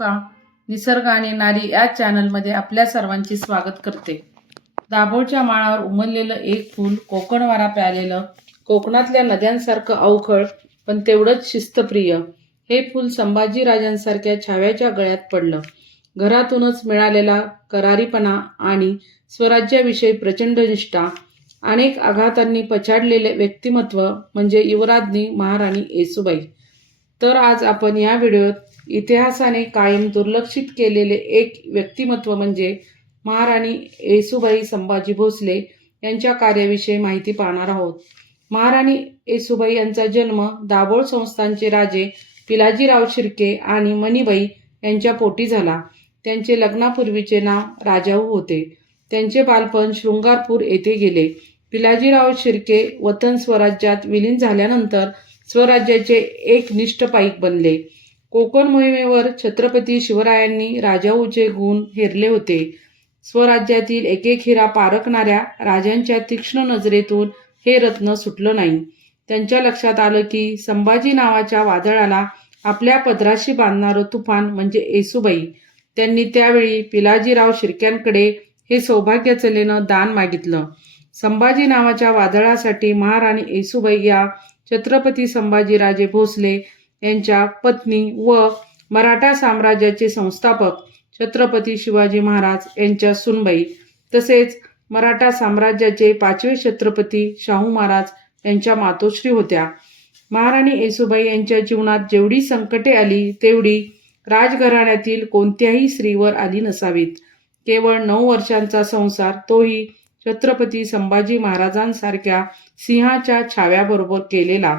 का? निसर्ग आणि नारी या चॅनलमध्ये आपल्या सर्वांचे स्वागत करते. दाभोळच्या माळावर उमललेलं एक फूल कोकण वारा प्यालेलं कोकणातल्या नद्यांसारखं अवखळ पण तेवढंच शिस्तप्रिय. हे फूल संभाजीराजांसारख्या छाव्याच्या गळ्यात पडलं. घरातूनच मिळालेला करारीपणा आणि स्वराज्याविषयी प्रचंड निष्ठा अनेक आघातांनी पछाडलेले व्यक्तिमत्व म्हणजे युवराज्ञी महाराणी येसुबाई. तर आज आपण या व्हिडिओत इतिहासाने कायम दुर्लक्षित केलेले एक व्यक्तिमत्व म्हणजे महाराणी येसुबाई संभाजी भोसले यांच्या कार्याविषयी माहिती पाहणार आहोत. महाराणी येसुबाई यांचा जन्म दाभोळ संस्थानचे राजे पिलाजीराव शिर्के आणि मणिबाई यांच्या पोटी झाला. त्यांचे लग्नापूर्वीचे नाव राजाऊ होते. त्यांचे बालपण शृंगारपूर येथे गेले. पिलाजीराव शिर्के वतन स्वराज्यात विलीन झाल्यानंतर स्वराज्याचे एक निष्ठ पाईक बनले. कोकण मोहिमेवर छत्रपती शिवरायांनी राजाऊचे गुण हेरले होते. स्वराज्यातील एक एक हिरा पारखणाऱ्या राजांच्या तीक्ष्ण नजरेतून हे रत्न सुटलं नाही. त्यांच्या लक्षात आलं की संभाजी नावाच्या वादळाला आपल्या पदराशी बांधणारं तुफान म्हणजे येसुबाई. त्यांनी त्यावेळी पिलाजीराव शिर्क्यांकडे हे सौभाग्य चलेनं दान मागितलं. संभाजी नावाच्या वादळासाठी महाराणी येसुबाई या छत्रपती संभाजीराजे भोसले यांच्या पत्नी व मराठा साम्राज्याचे संस्थापक छत्रपती शिवाजी महाराज यांच्या सुनबाई तसेच मराठा साम्राज्याचे पाचवे छत्रपती शाहू महाराज यांच्या मातोश्री होत्या. महाराणी येसुबाई यांच्या जीवनात जेवढी संकटे आली तेवढी राजघराण्यातील कोणत्याही स्त्रीवर आली नसावीत. केवळ नऊ वर्षांचा संसार तोही छत्रपती संभाजी महाराजांसारख्या सिंहाच्या छाव्याबरोबर केलेला.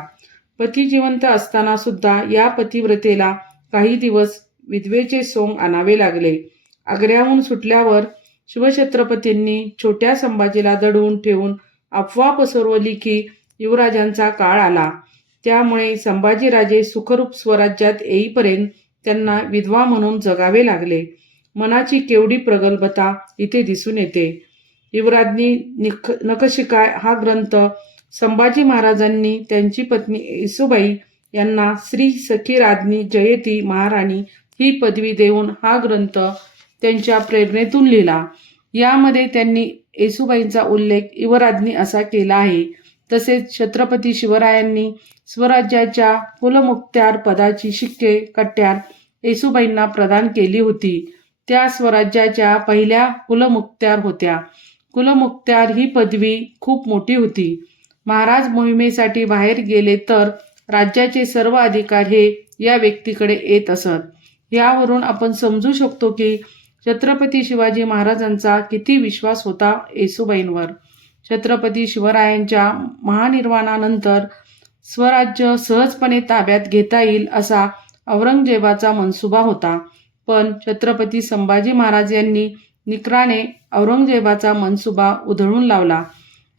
पती जिवंत असताना सुद्धा या पतिव्रतेला काही दिवस विधवेचे सोंग आणावे लागले. आग्र्याहून सुटल्यावर शिवछत्रपतींनी छोट्या संभाजीला दडवून ठेवून अफवा पसरवली की युवराजांचा काळ आला. त्यामुळे संभाजीराजे सुखरूप स्वराज्यात येईपर्यंत त्यांना विधवा म्हणून जगावे लागले. मनाची केवढी प्रगल्भता इथे दिसून येते. युवराज्ञी निख नखशिकाय हा ग्रंथ संभाजी महाराजांनी त्यांची पत्नी येसुबाई यांना श्री सखी राज्ञी जयती महाराणी ही पदवी देऊन हा ग्रंथ त्यांच्या प्रेरणेतून लिहिला. यामध्ये त्यांनी येसुबाईंचा उल्लेख युवराज्ञी असा केला आहे. तसेच छत्रपती शिवरायांनी स्वराज्याच्या कुलमुक्त्यार पदाची शिक्के कट्ट्यार येसुबाईंना प्रदान केली होती. त्या स्वराज्याच्या पहिल्या कुलमुक्त्यार होत्या. कुलमुक्त्यार ही पदवी खूप मोठी होती. महाराज मोहिमेसाठी बाहेर गेले तर राज्याचे सर्व अधिकार हे या व्यक्तीकडे येत असत. यावरून आपण समजू शकतो की छत्रपती शिवाजी महाराजांचा किती विश्वास होता येसुबाईंवर. छत्रपती शिवरायांच्या महानिर्वाणानंतर स्वराज्य सहजपणे ताब्यात घेता येईल असा औरंगजेबाचा मनसुबा होता. पण छत्रपती संभाजी महाराज यांनी निकराने औरंगजेबाचा मनसुबा उधळून लावला.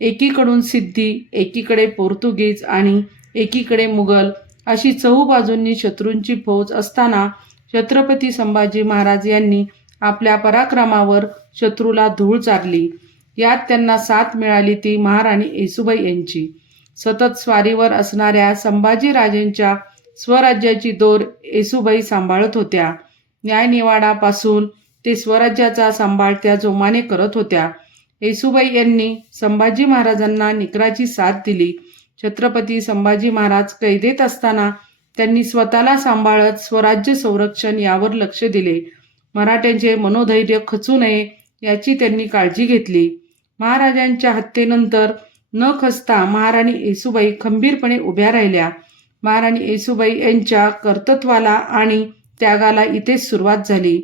एकीकडून सिद्धी एकीकडे पोर्तुगीज आणि एकीकडे मुघल अशी चहूबाजूंनी शत्रूंची फौज असताना छत्रपती संभाजी महाराज यांनी आपल्या पराक्रमावर शत्रूला धूळ चारली. यात त्यांना साथ मिळाली ती महाराणी येसुबाई यांची. सतत स्वारीवर असणाऱ्या संभाजीराजेंच्या स्वराज्याची दोर येसुबाई सांभाळत होत्या. न्यायनिवाडापासून ते स्वराज्याचा सांभाळ त्या जोमाने करत होत्या. येसुबाई यांनी संभाजी महाराजांना निकराची साथ दिली. छत्रपती संभाजी महाराज कैदेत असताना त्यांनी स्वतःला सांभाळत स्वराज्य संरक्षण यावर लक्ष दिले. मराठ्यांचे मनोधैर्य खचू नये याची त्यांनी काळजी घेतली. महाराजांच्या हत्येनंतर न खचता महाराणी येसुबाई खंबीरपणे उभ्या राहिल्या. महाराणी येसुबाई यांच्या कर्तृत्वाला आणि त्यागाला इथेच सुरुवात झाली.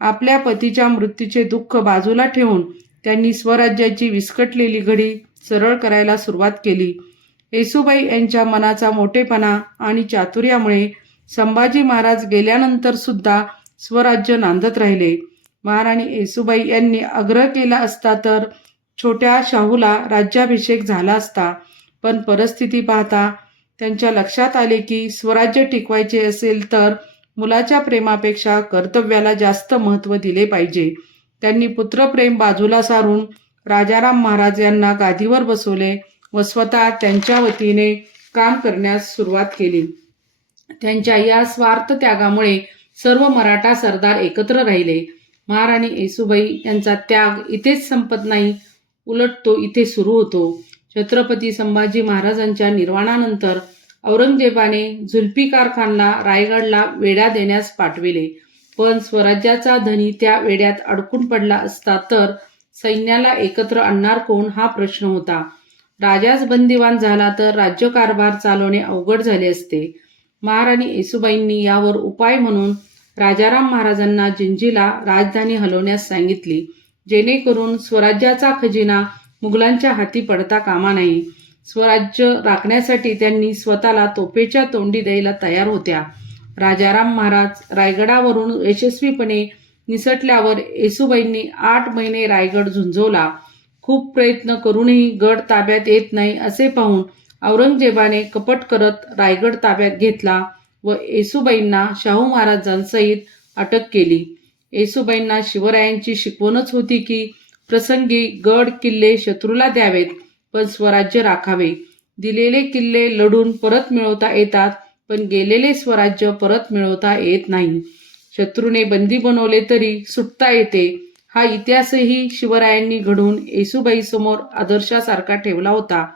आपल्या पतीच्या मृत्यूचे दुःख बाजूला ठेवून त्यांनी स्वराज्याची विस्कटलेली घडी सरळ करायला सुरुवात केली. येसुबाई यांच्या मनाचा मोठेपणा आणि चातुर्यामुळे संभाजी महाराज गेल्यानंतर सुद्धा स्वराज्य नांदत राहिले. महाराणी येसुबाई यांनी आग्रह केला असता तर छोट्या शाहूला राज्याभिषेक झाला असता. पण परिस्थिती पाहता त्यांच्या लक्षात आले की स्वराज्य टिकवायचे असेल तर मुलाच्या प्रेमापेक्षा कर्तव्याला जास्त महत्त्व दिले पाहिजे. त्यांनी पुत्रप्रेम बाजूला सारून राजाराम महाराज यांना गादीवर बसवले व स्वतः त्यांच्या वतीने काम करण्यास सुरुवात केली. त्यांच्या या स्वार्थ त्यागामुळे सर्व मराठा सरदार एकत्र राहिले. महाराणी येसुबाई यांचा त्याग इथेच संपत नाही उलट तो इथे सुरू होतो. छत्रपती संभाजी महाराजांच्या निर्वाणानंतर औरंगजेबाने झुल्पी खानला रायगडला वेढा देण्यास पाठविले. पण स्वराज्याचा धनी त्या वेड्यात अडकून पडला असता तर सैन्याला एकत्र आणणार कोण हा प्रश्न होता. राजाच बंदिवान झाला तर राज्यकारभार चालवणे अवघड झाले असते. महाराणी येसुबाईंनी यावर उपाय म्हणून राजाराम महाराजांना जिंजीला राजधानी हलवण्यास सांगितली. जेणेकरून स्वराज्याचा खजिना मुघलांच्या हाती पडता कामा नये स्वराज्य राखण्यासाठी त्यांनी स्वतःला तोफेच्या तोंडी द्यायला तयार होत्या. राजाराम महाराज रायगडावरून यशस्वीपणे निसटल्यावर येसुबाईंनी आठ महिने रायगड झुंजवला. खूप प्रयत्न करूनही गड ताब्यात येत नाही असे पाहून औरंगजेबाने कपट करत रायगड ताब्यात घेतला व येसुबाईंना शाहू महाराजांसहित अटक केली. येसुबाईंना शिवरायांची शिकवणच होती की प्रसंगी गड किल्ले शत्रूला द्यावेत पण स्वराज्य राखावे. दिलेले किल्ले लढून परत मिळवता येतात पण गेलेले स्वराज्य परत मिळवता येत नाही. शत्रूने बंदी बनवले तरी सुटता येते. हा इतिहासही शिवरायांनी घडवून येसुबाई समोर आदर्शासारखा ठेवला होता.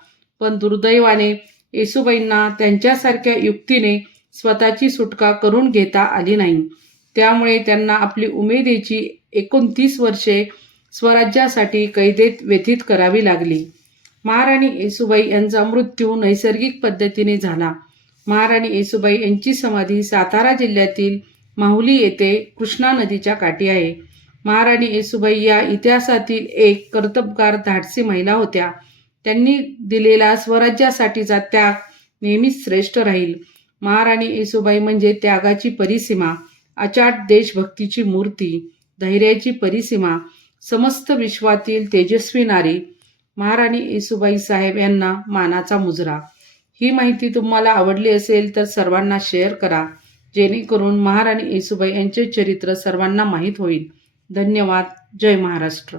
पण दुर्दैवाने येसुबाईंना त्यांच्यासारख्या युक्तीने स्वतःची सुटका करून घेता आली नाही. त्यामुळे त्यांना आपली उमेदीची एकोणतीस वर्षे स्वराज्यासाठी कैदेत व्यतीत करावी लागली. महाराणी येसुबाई यांचा मृत्यू नैसर्गिक पद्धतीने झाला. महाराणी येसुबाई यांची समाधी सातारा जिल्ह्यातील माहुली येथे कृष्णा नदीच्या काठी आहे. महाराणी येसुबाई या इतिहासातील एक कर्तबगार धाडसी महिला होत्या. त्यांनी दिलेला स्वराज्यासाठीचा त्याग नेहमीच श्रेष्ठ राहील. महाराणी येसुबाई म्हणजे त्यागाची परिसीमा अचाट देशभक्तीची मूर्ती धैर्याची परिसीमा समस्त विश्वातील तेजस्वी नारी. महाराणी येसुबाई साहेब यांना मानाचा मुजरा. ही माहिती तुम्हाला आवडली असेल तर सर्वांना शेअर करा. जेणेकरून महाराणी येसुबाई यांचे चरित्र सर्वांना माहीत होईल. धन्यवाद. जय महाराष्ट्र.